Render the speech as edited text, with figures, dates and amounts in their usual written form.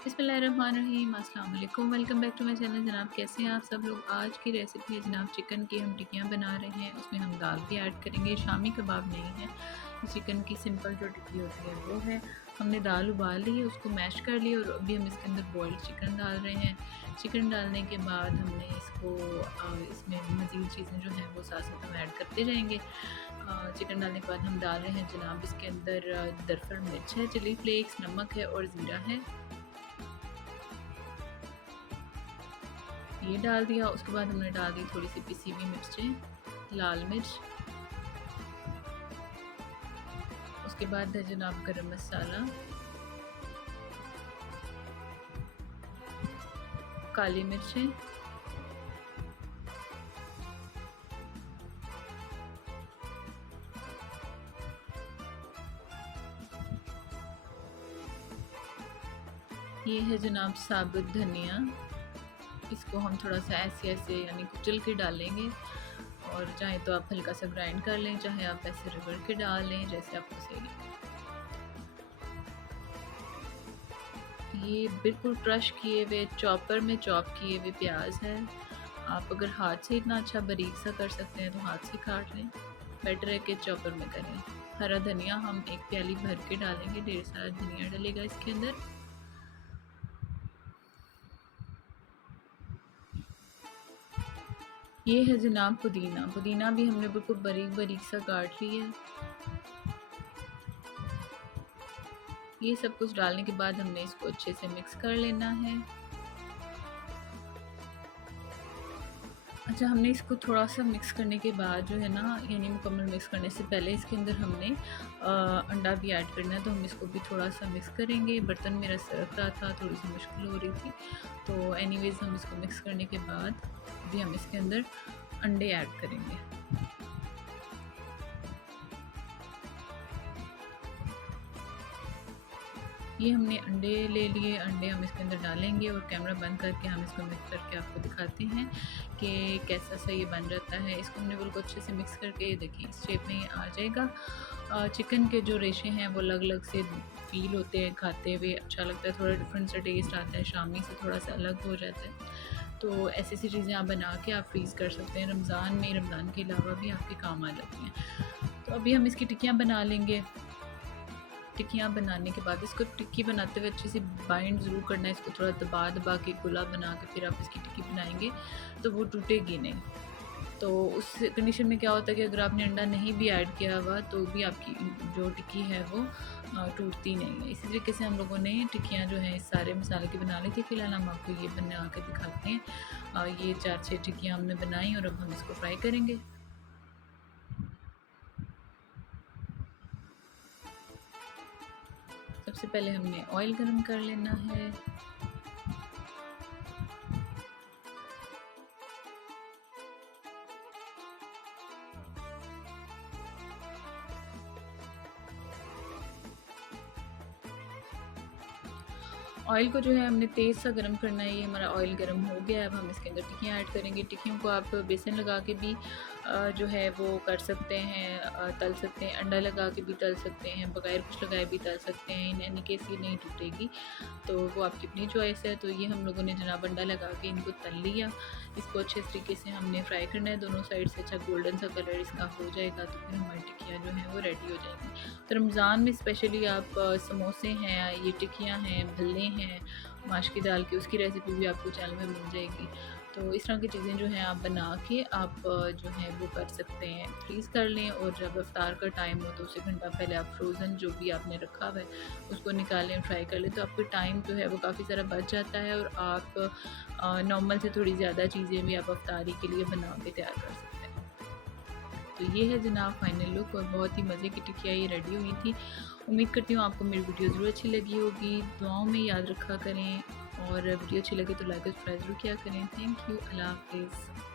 बिस्मिल्लाहिर्रहमानिर्रहीम, अस्सलाम वालेकुम। Welcome back to my channel जनाब। कैसे हैं आप सब लोग। आज की रेसिपी है जनाब चिकन की। हम टिक्कियाँ बना रहे हैं, उसमें हम दाल भी ऐड करेंगे। शामी कबाब नहीं है, चिकन की सिंपल जो टिक्की होती है वो है। हमने दाल उबाल ली है, उसको मैश कर लिया और अभी हम इसके अंदर बॉइल्ड चिकन डाल रहे हैं। चिकन डालने के बाद हमने इसको इसमें मज़ीद चीज़ें जो हैं वो साथ साथ हम ऐड करते जाएंगे। चिकन डालने के बाद हम डाल रहे हैं जनाब इसके अंदर दरफल मिर्च है, चिली फ्लेक्स, नमक है और ज़ीरा है, ये डाल दिया। उसके बाद हमने डाल दी थोड़ी सी पिसी हुई मिर्चें, लाल मिर्च। उसके बाद है जनाब गरम मसाला, काली मिर्चें, ये है जनाब साबुत धनिया। इसको हम थोड़ा सा ऐसे ऐसे यानी कुचल के डालेंगे, और चाहे तो आप हल्का सा ग्राइंड कर लें, चाहे आप ऐसे रगड़ के डाल लें, जैसे आपको सही लगे। ये बिल्कुल क्रश किए हुए चॉपर में चॉप किए हुए प्याज है। आप अगर हाथ से इतना अच्छा बारीक सा कर सकते हैं तो हाथ से काट लें, बेटर है कि चॉपर में करें। हरा धनिया हम एक प्याली भर के डालेंगे, ढेर सारा धनिया डलेगा इसके अंदर। ये है जनाब पुदीना। पुदीना भी हमने बिल्कुल बारीक बारीक सा काट लिया है। ये सब कुछ डालने के बाद हमने इसको अच्छे से मिक्स कर लेना है। अच्छा, हमने इसको थोड़ा सा मिक्स करने के बाद जो है ना, यानी मुकम्मल मिक्स करने से पहले इसके अंदर हमने अंडा भी ऐड करना है, तो हम इसको भी थोड़ा सा मिक्स करेंगे। बर्तन मेरा सरक रहा था, थोड़ी सी मुश्किल हो रही थी, तो एनीवेज़ हम इसको मिक्स करने के बाद भी हम इसके अंदर अंडे ऐड करेंगे। ये हमने अंडे ले लिए, अंडे हम इसके अंदर डालेंगे और कैमरा बंद करके हम इसको मिक्स करके आपको दिखाते हैं कि कैसा सा ये बन जाता है। इसको हमने बिल्कुल अच्छे से मिक्स करके, देखिए इस शेप में ये आ जाएगा। चिकन के जो रेशे हैं वो अलग अलग से फील होते हैं, खाते हुए अच्छा लगता है, थोड़ा डिफरेंट सा टेस्ट आता है, शामी से थोड़ा सा अलग हो जाता है। तो ऐसी ऐसी चीज़ें आप बना के आप फ्रीज़ कर सकते हैं। रमज़ान में, रमज़ान के अलावा भी आपके काम आ जाती हैं। तो अभी हम इसकी टिक्कियाँ बना लेंगे। टिक्कियाँ बनाने के बाद इसको टिक्की बनाते हुए अच्छे से बाइंड ज़रूर करना है। इसको थोड़ा दबा दबा के गोला बना के फिर आप इसकी टिक्की बनाएंगे तो वो टूटेगी नहीं। तो उस कंडीशन में क्या होता है कि अगर आपने अंडा नहीं भी ऐड किया हुआ तो भी आपकी जो टिक्की है वो टूटती नहीं है। इसी तरीके से हम लोगों ने टिक्कियाँ जो हैं इस सारे मसाले की बना ली थी। फ़िलहाल हम आपको ये बना के दिखाते हैं। ये 4-6 टिक्कियाँ हमने बनाई और अब हम इसको फ्राई करेंगे। सबसे पहले हमने ऑयल गरम कर लेना है। ऑयल को जो है हमने तेज़ सा गरम करना है। ये हमारा ऑयल गरम हो गया है। अब हम इसके अंदर टिक्कियाँ ऐड करेंगे। टिक्कियों को आप बेसन लगा के भी जो है वो कर सकते हैं, तल सकते हैं। अंडा लगा के भी तल सकते हैं, बगैर कुछ लगाए भी तल सकते हैं। इन एनी केस ये नहीं टूटेगी, तो वो आपकी अपनी चॉइस है। तो ये हम लोगों ने जनाब अंडा लगा के इनको तल लिया। इसको अच्छे तरीके से हमने फ्राई करना है, दोनों साइड से अच्छा गोल्डन सा कलर इसका हो जाएगा तो फिर हमारी टिक्कियाँ जो हैं वो रेडी हो जाएंगी। तो रमज़ान में स्पेशली आप समोसे हैं, ये टिक्कियाँ हैं, भल्ले हैं माश की दाल की, उसकी रेसिपी भी आपको चैनल में मिल जाएगी। तो इस तरह की चीज़ें जो हैं आप बना के आप जो है वो कर सकते हैं, फ्रीज़ कर लें। और जब इफ्तार का टाइम हो तो उससे घंटा पहले आप फ्रोज़न जो भी आपने रखा हुआ है उसको निकालें, फ्राई कर लें, तो आपका टाइम जो है वो काफ़ी सारा बच जाता है और आप नॉर्मल से थोड़ी ज़्यादा चीज़ें भी आप इफ्तारी के लिए बना के तैयार कर सकते हैं। तो ये है जनाब फाइनल लुक, और बहुत ही मज़े की टिक्कियाँ ये रेडी हुई थी। उम्मीद करती हूँ आपको मेरी वीडियो ज़रूर अच्छी लगी होगी। दुआओं में याद रखा करें, और वीडियो अच्छी लगे तो लाइक और सब्सक्राइब ज़रूर किया करें। Thank you. अल्लाह हाफ़िज़।